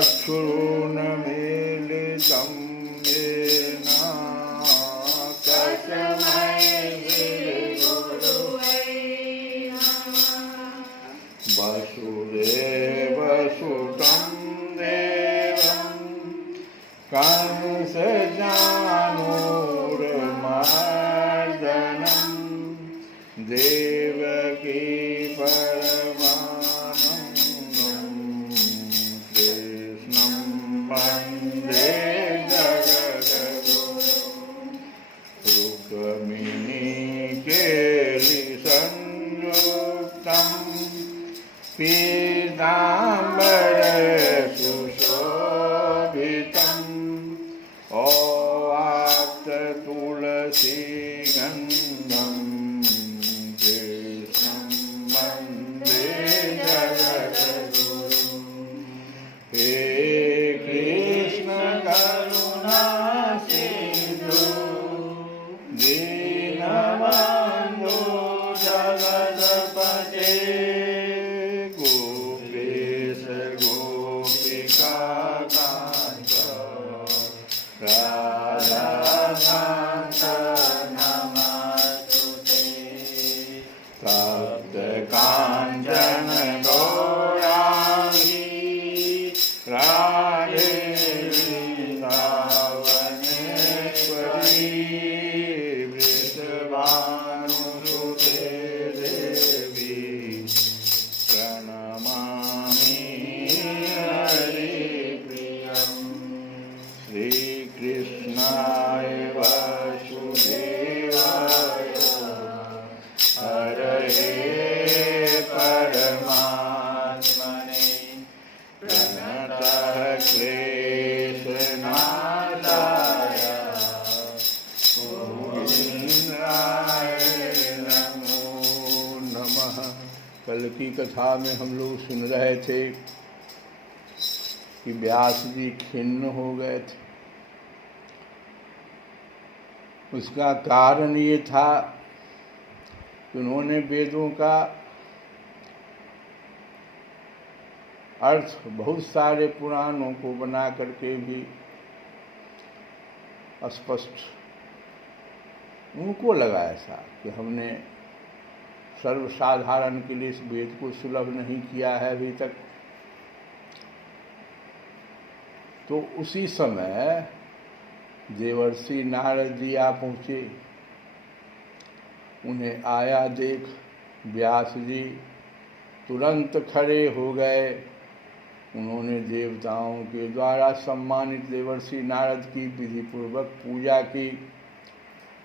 चक्षुरुन्मीलितं येन तस्मै वसुदेवसुतं देवं कंसचाणूरमर्दनं देवकी परमानन्दं कृष्णं वन्दे जगद्गुरुं रुक्मिणीकेलिसंयुक्तं पीताम्बरसुशोभितं ओवाक्ततुलसीगन्धं कृष्णं वन्दे जगद्गुरुं हे कृष्ण करुणा सिन्धु दीनबन्धु जगत्पते गोपेश गोपिकाकान्त राधाकान्त नमस्तुते तप्तकाञ्चन गौराङ्गी राधे वृन्दावनेश्वरी वृषभानुसुते देवी प्रणमामि हरिप्रियं श्रीकृष्णाय वासुदेवाय हरये परमात्मने प्रणतः क्लेशनाशाय गोविन्दाय नमो नमः। कल की कथा में हम लोग सुन रहे थे कि व्यास जी खिन्न हो गए थे। उसका कारण ये था कि उन्होंने वेदों का अर्थ बहुत सारे पुराणों को बना करके भी स्पष्ट उनको लगा ऐसा कि हमने सर्वसाधारण के लिए इस वेद को सुलभ नहीं किया है अभी तक। तो उसी समय देवर्षि नारद जी आ पहुँचे। उन्हें आया देख व्यास जी तुरंत खड़े हो गए। उन्होंने देवताओं के द्वारा सम्मानित देवर्षि नारद की विधिपूर्वक पूजा की।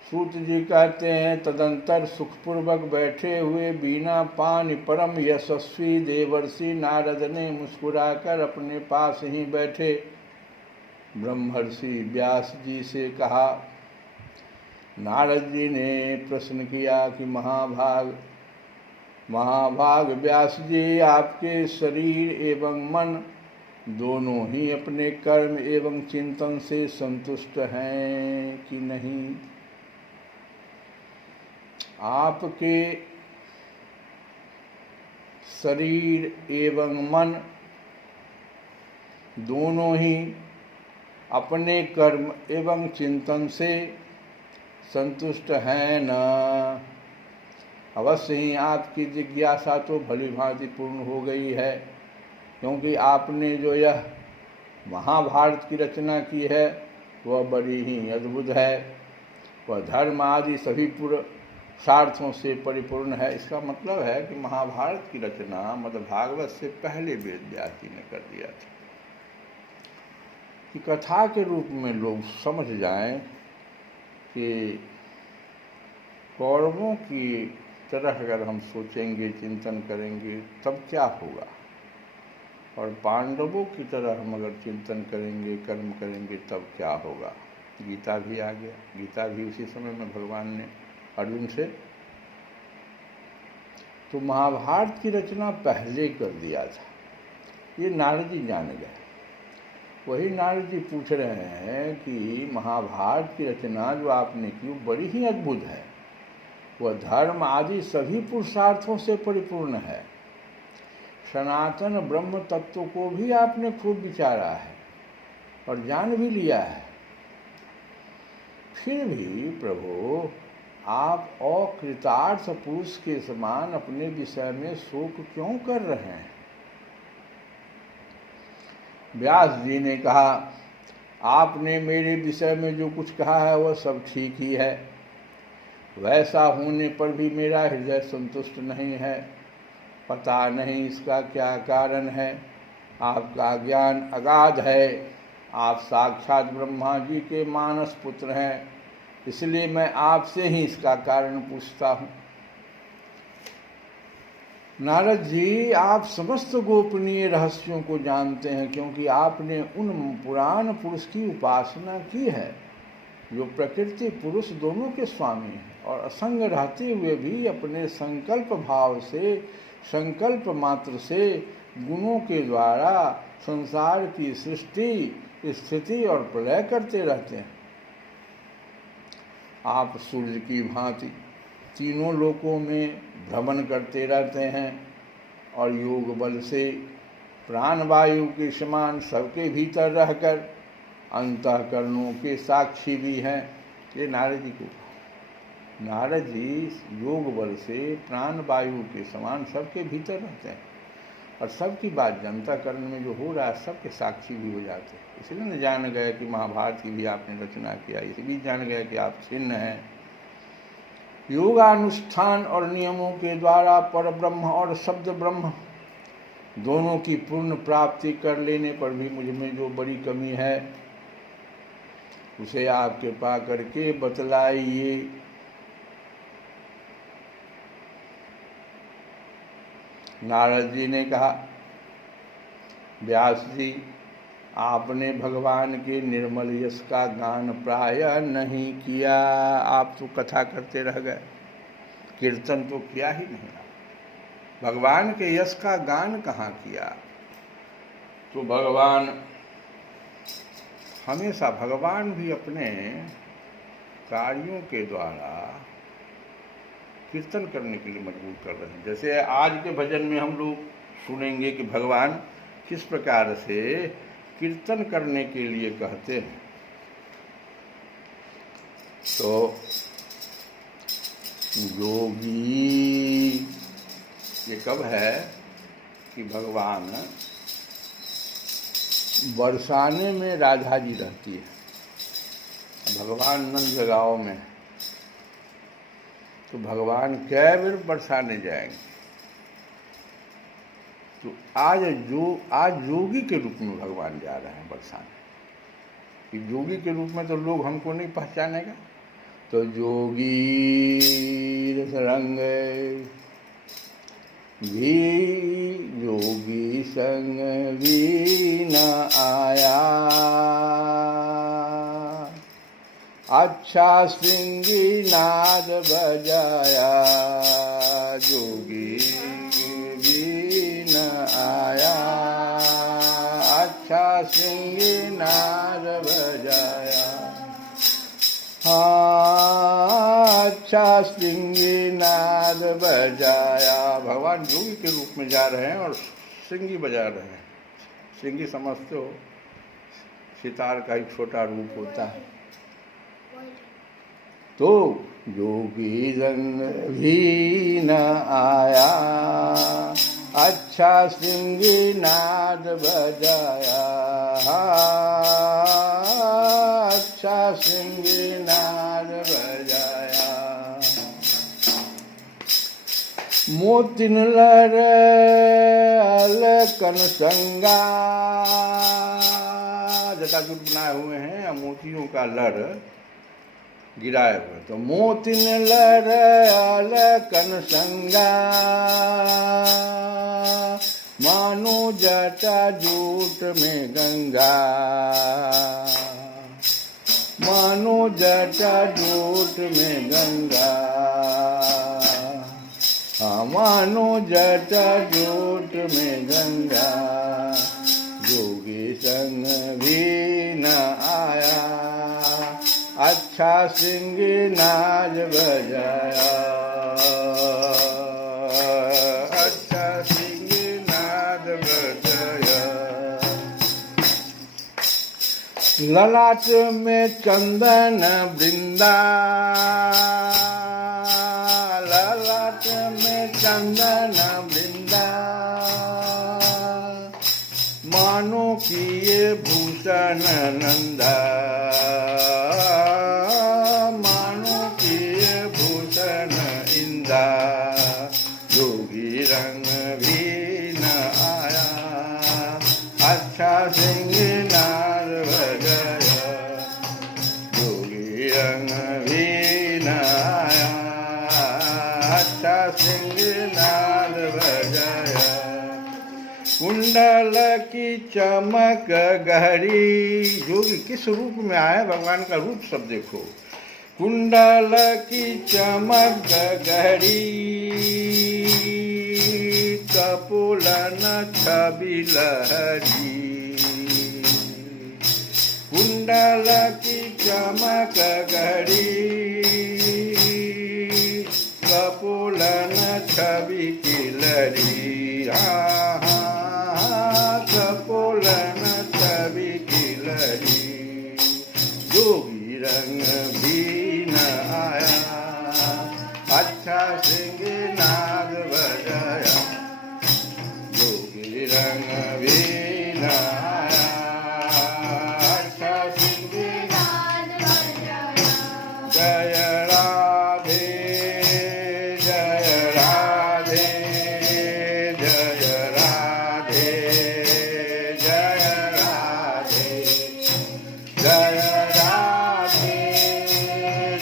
सूत जी कहते हैं तदंतर सुखपूर्वक बैठे हुए बिना पानी परम यशस्वी देवर्षि नारद ने मुस्कुराकर अपने पास ही बैठे ब्रह्मर्षि व्यास जी से कहा। नारद जी ने प्रश्न किया कि महाभाग व्यास जी, आपके शरीर एवं मन दोनों ही अपने कर्म एवं चिंतन से संतुष्ट हैं कि नहीं? आपके शरीर एवं मन दोनों ही अपने कर्म एवं चिंतन से संतुष्ट हैं न? अवश्य ही आपकी जिज्ञासा तो भली भांति पूर्ण हो गई है, क्योंकि आपने जो यह महाभारत की रचना की है वह बड़ी ही अद्भुत है। वह धर्म आदि सभी पुरुषार्थों से परिपूर्ण है। इसका मतलब है कि महाभारत की रचना मद्भागवत से पहले वेद व्यास जी ने कर दिया था, कि कथा के रूप में लोग समझ जाएं कि कौरवों की तरह अगर हम सोचेंगे, चिंतन करेंगे तब क्या होगा, और पांडवों की तरह हम अगर चिंतन करेंगे, कर्म करेंगे तब क्या होगा। गीता भी आ गया। गीता भी उसी समय में भगवान ने अर्जुन से, तो महाभारत की रचना पहले कर दिया था। ये नारद जी जान गए। वही नारद जी पूछ रहे हैं कि महाभारत की रचना जो आपने की वो बड़ी ही अद्भुत है। वह धर्म आदि सभी पुरुषार्थों से परिपूर्ण है, सनातन ब्रह्म तत्व को भी आपने खूब विचारा है और जान भी लिया है, फिर भी प्रभु आप अकृतार्थ पुरुष के समान अपने विषय में शोक क्यों कर रहे हैं? व्यास जी ने कहा, आपने मेरे विषय में जो कुछ कहा है वह सब ठीक ही है, वैसा होने पर भी मेरा हृदय संतुष्ट नहीं है। पता नहीं इसका क्या कारण है। आपका ज्ञान अगाध है, आप साक्षात ब्रह्मा जी के मानस पुत्र हैं, इसलिए मैं आपसे ही इसका कारण पूछता हूँ। नारद जी, आप समस्त गोपनीय रहस्यों को जानते हैं, क्योंकि आपने उन पुराण पुरुष की उपासना की है जो प्रकृति पुरुष दोनों के स्वामी हैं और असंग रहते हुए भी अपने संकल्प भाव से, संकल्प मात्र से गुणों के द्वारा संसार की सृष्टि, स्थिति और प्रलय करते रहते हैं। आप सूर्य की भांति तीनों लोकों में भ्रमण करते रहते हैं और योग बल से प्राणवायु के समान सबके भीतर रहकर अंतःकरणों के साक्षी भी हैं। ये नारद जी को, नारद जी योग बल से प्राणवायु के समान सबके भीतर रहते हैं और सबकी बात अंतःकरण में जो हो रहा है सबके साक्षी भी हो जाते हैं। इसलिए न जान गया कि महाभारत की भी आपने रचना किया, इसलिए जान गया कि आप छिन्न हैं। योगानुष्ठान और नियमों के द्वारा पर ब्रह्म और शब्द ब्रह्म दोनों की पूर्ण प्राप्ति कर लेने पर भी मुझ में जो बड़ी कमी है उसे आप कृपा करके बतलाइए। नारद जी ने कहा, व्यास जी, आपने भगवान के निर्मल यश का गान प्राय नहीं किया। आप तो कथा करते रह गए, कीर्तन तो किया ही नहीं। भगवान के यश का गान कहाँ किया? तो भगवान हमेशा, भगवान भी अपने कार्यों के द्वारा कीर्तन करने के लिए मजबूर कर रहे हैं। जैसे आज के भजन में हम लोग सुनेंगे कि भगवान किस प्रकार से कीर्तन करने के लिए कहते हैं। तो योगी, ये कब है कि भगवान बरसाने में राधा जी रहती है, भगवान नंद गाँव में, तो भगवान कै बेर बरसाने जाएंगे। तो आज योगी के रूप में भगवान जा रहे हैं बरसाने। कि योगी के रूप में तो लोग हमको नहीं पहचानेगा। तो जोगी रंग भी योगी संग भी न आया, अच्छा श्रृंगी नाद बजाया, जोगी भी न आया, अच्छा श्रृंगी नाद बजाया। हाँ, अच्छा श्रृंगी नाद बजाया। भगवान जोगी के रूप में जा रहे हैं और श्रृंगी बजा रहे हैं। श्रृंगी समझते हो, सितार का एक छोटा रूप होता है। तो योगी रंग भी न आया, अच्छा श्रृंगी नाद बजाया, अच्छा श्रृंगी नाद बजाया। मोतिन लर अलकन संगा, जटाजूट बनाए हुए हैं, मोतियों का लर गिराए हुए। तो मोतिन लर अलकन संगा, मानो जटा जूट में गंगा, मानो जटा जूट में गंगा, मानो जटा जूट में गंगा। जोगी संग भी न आया, अच्छा श्रृंगी नाद बजाया, अच्छा श्रृंगी नाद ललाट में चंदन वृंदा, ललाट में चंदन वृंदा, मानो कि ये भूषण नंदा, मानो कि ये भूषण इंदा, जोगी रंग भी न आया, अच्छा सिंगनार बजाया, जोगी रंग भी न आया, अच्छा सिंगनार बजाया। कुंडल की चमक गहरी, जोगी किस रूप में आए, भगवान का रूप सब देखो। कुंडल की चमक गहरी, कपोलन छवि लहरी, कुंडल की चमक गहरी, कपोलन छवि की लहरी, कपोलन छवि की लहरी, जोगी रंग भी न आया, अच्छा सिंगनाद बजाया, जोगी रंग भी न आया, अच्छा सिंगनाद बजाया। जय राधे जय राधे जय राधे जय राधे जय राधे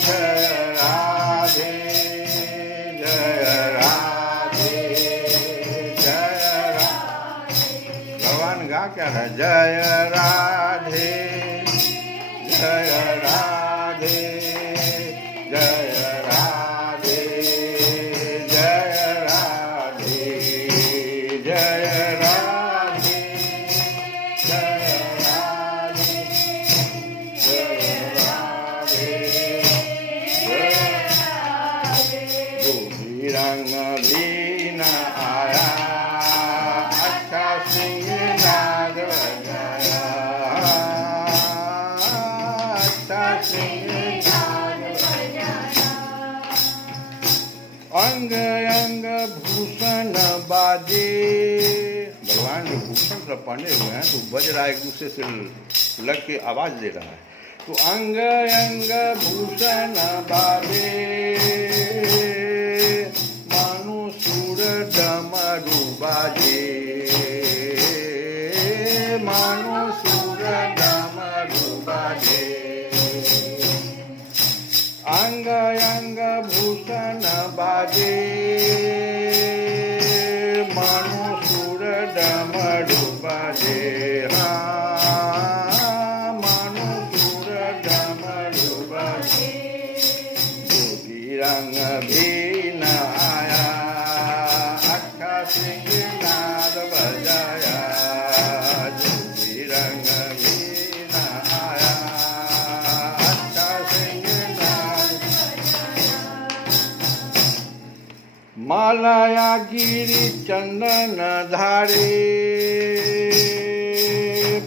जय राधे जय राधे जय राधे। भगवान गा क्या है, जय राधे जय राधे जय राधे जय राधे जय राधे जय राधे जय राधे जय राधे। जोगी रंग भी न आया, अच्छा सिंगनाद बजाया, अच्छा सिंगनाद बजाया। अंग अंग भूषण बाजे, भगवान जो भूषण सब पहने हुए हैं तो बज रहा है, एक दूसरे से लग के आवाज दे रहा है। तो अंग अंग भूषण बाजे, मानो सुर डमरू बाजे, मानो सुर डमरू बाजे, अंग अंग भूषण बाजे, मानो सुर डमरू बाजे, हाँ मानो सुर डमरू बाजे। जोगी रंग भी न आया, अच्छा सिंगनाद बजाया, जोगी रंग भी न आया, अच्छा सिंगनाद बजाया। मालया गिरी चंदन धारे,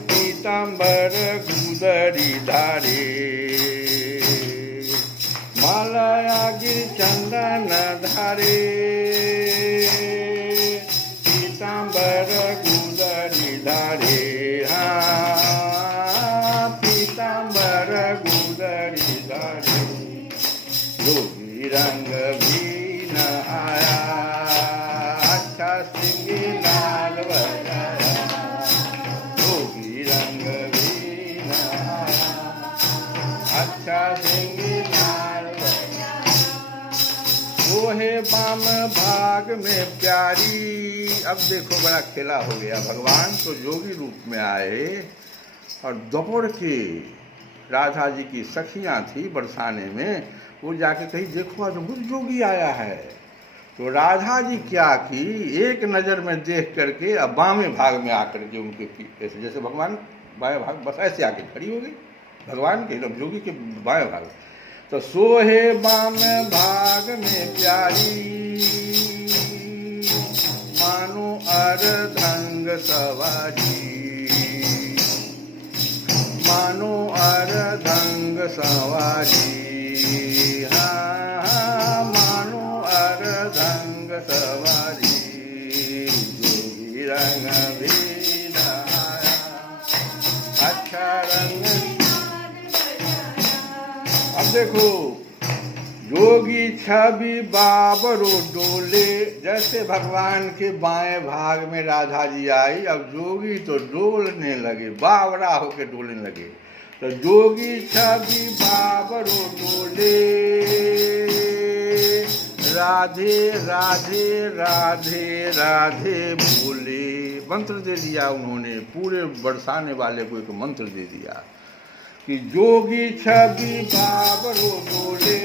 पीतांबर गुदरी धारे, मालया गिरी चंदन धारे, पीतांबर गुदरी धारे, हाँ पीतांबर गुदरी धारे। जोगी रंग भी न आया, अच्छा सिंगनाद बजाया, जोगी रंग भी न आया, अच्छा सिंगनाद बजाया। सोहे बाम भाग में प्यारी, अब देखो बड़ा खेला हो गया, भगवान तो जोगी रूप में आए और दौड़ के राधा जी की सखियां थी बरसाने में, वो जाके कही देखो आज मुझ जोगी आया है। तो राधा जी क्या की, एक नज़र में देख करके अब बामें भाग में आकर के उनके ऐसे जैसे भगवान बाएं भाग बस ऐसे आके खड़ी हो गई, भगवान के एकदम जोगी के बाएं भाग। तो सोहे बाम भाग में प्यारी, मानो अर्धंग सवारी, मानो सवारी, हाँ मानो अर्धंग सवारी, जोगी रंग भी नहाया, अच्छा रंग। अब देखो, जोगी छवि बाबरो डोले, जैसे भगवान के बाएं भाग में राधा जी आई, अब जोगी तो डोलने लगे, बावरा होके डोलने लगे। तो जोगी छवि बाबरो डोले, राधे राधे राधे राधे बोले। मंत्र दे दिया उन्होंने, पूरे बरसाने वाले को एक मंत्र दे दिया कि जोगी छवि बाबरो डोले,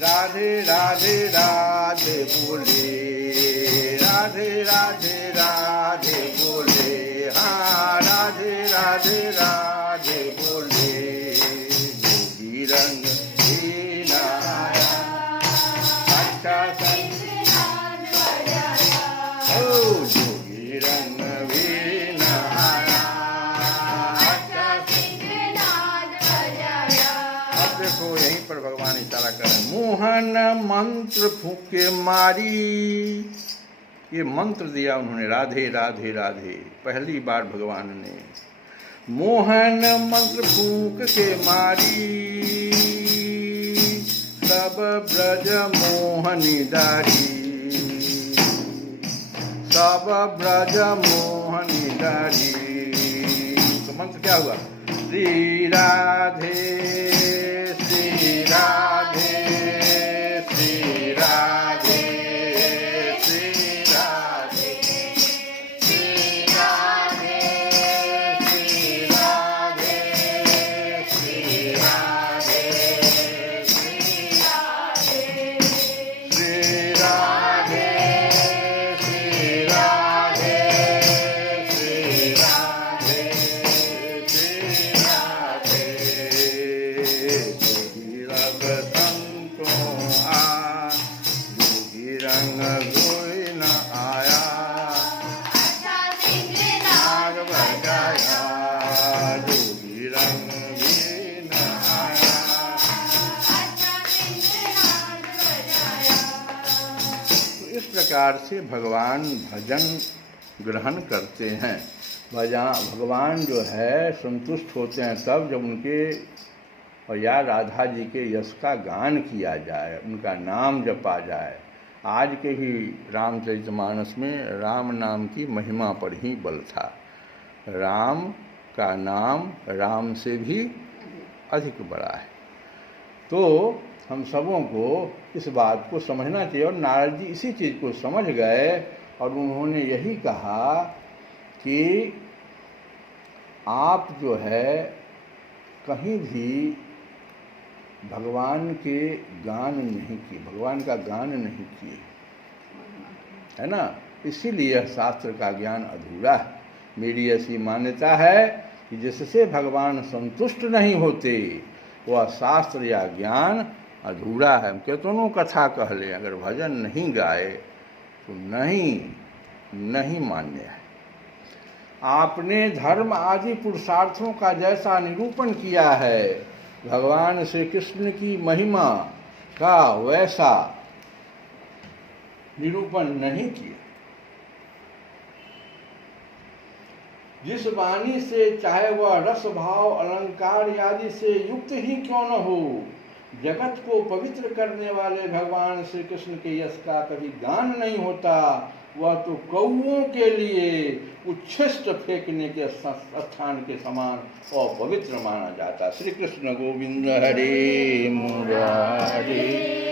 राधे राधे राधे बोले, राधे राधे राधे बोले, हाँ राधे राधे राधे बोले, जोगी रंग भी नहाया, अच्छा संग, ओ जोगी रंग भी नहाया, अच्छा संग। अब देखो यहीं पर भगवान इशारा कर रहे हैं, मोहन मंत्र फूके मारी, ये मंत्र दिया उन्होंने, राधे राधे राधे, पहली बार भगवान ने मोहन मंत्र फूक के मारी, सब ब्रज मोहनी दारी, सब ब्रज मोहनी दारी। तो मंत्र क्या हुआ? श्री राधे श्री राधे श्री राधे श्री राधे श्री राधे श्री राधे श्री राधे श्री राधे श्री राधे श्री राधे श्री राधे श्री राधे। जोगी रंग संतों आ, जोगी रंग कोई न आया, नाग बजाया, जोगी रंग भी न आया। तो इस प्रकार से भगवान भजन ग्रहण करते हैं। भगवान जो है संतुष्ट होते हैं तब जब उनके और या राधा जी के यश का गान किया जाए, उनका नाम जपा जाए। आज के ही रामचरितमानस में राम नाम की महिमा पर ही बल था। राम का नाम राम से भी अधिक बड़ा है। तो हम सबों को इस बात को समझना चाहिए, और नारद जी इसी चीज़ को समझ गए और उन्होंने यही कहा कि आप जो है कहीं भी भगवान के गान नहीं किए, भगवान का गान नहीं किए, है ना। इसीलिए शास्त्र का ज्ञान अधूरा है। मेरी ऐसी मान्यता है कि जिससे भगवान संतुष्ट नहीं होते वह शास्त्र या ज्ञान अधूरा है। हम कितनों कथा कह ले, अगर भजन नहीं गाए तो नहीं मान्य है। आपने धर्म आदि पुरुषार्थों का जैसा निरूपण किया है भगवान श्री कृष्ण की महिमा का, वैसा निरूपण नहीं किया। जिस वाणी से चाहे वह रस भाव अलंकार आदि से युक्त ही क्यों न हो, जगत को पवित्र करने वाले भगवान श्री कृष्ण के यश का कभी गान नहीं होता। वह तो कौओं के लिए उच्छिष्ट फेंकने के स्थान के समान और पवित्र माना जाता। श्री कृष्ण गोविंद हरे मुरारी।